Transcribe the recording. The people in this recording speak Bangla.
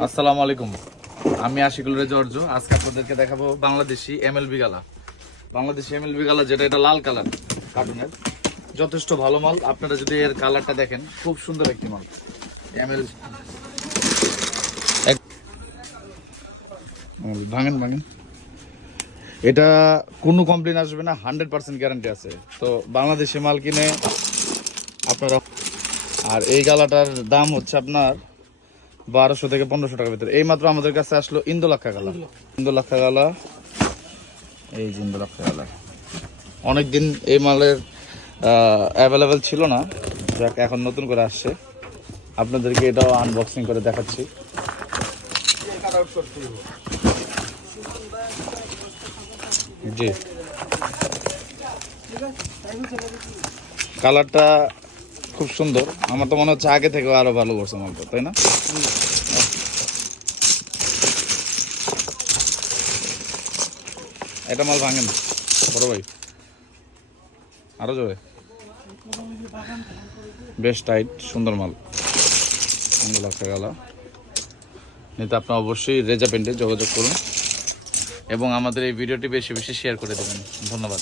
আসসালামু আলাইকুম। আমি আশিকুল রেজা অর্জু আজকে আপনাদেরকে দেখাবো বাংলাদেশি এমএলবি গালা। বাংলাদেশি এমএলবি গালা, যেটা এটা লাল কালার কার্টুনের। যথেষ্ট ভালো মাল। আপনারা যদি এর কালারটা দেখেন, খুব সুন্দর একটি মাল। এমএল ভাঙেন ভাঙেন। এটা কোনো কমপ্লেন আসবে না হান্ড্রেড পার্সেন্ট গ্যারান্টি আছে। তো বাংলাদেশি মাল কিনে আপনারা আর এই গালাটার দাম হচ্ছে আপনার বারোশো থেকে পনেরোশো টাকার ভিতরে। এই মাত্র আমাদের কাছে আসলো ইন্দোলাক্ষা গালা। ইন্দোলাক্ষা গালা। এই যে ইন্দোলাক্ষা গালা। অনেকদিন এই মালের অ্যাভেলেবেল ছিল না। যাক, এখন নতুন করে আসছে। আপনাদেরকে এটাও আনবক্সিং করে দেখাচ্ছি। জি। কালারটা খুব সুন্দর। আমার তো মনে হচ্ছে আগে থেকে আরও ভালো করছে মালটা, তাই না? এটা মাল ভাঙে না। বড় ভাই। আরও যাবে? বেশ টাইট, সুন্দর মাল। সুন্দর লাগছে গালা নিতে আপনার অবশ্যই রেজা পেন্টে যোগাযোগ করুন। এবং আমাদের এই ভিডিওটি বেশি বেশি শেয়ার করে দেবেন। ধন্যবাদ।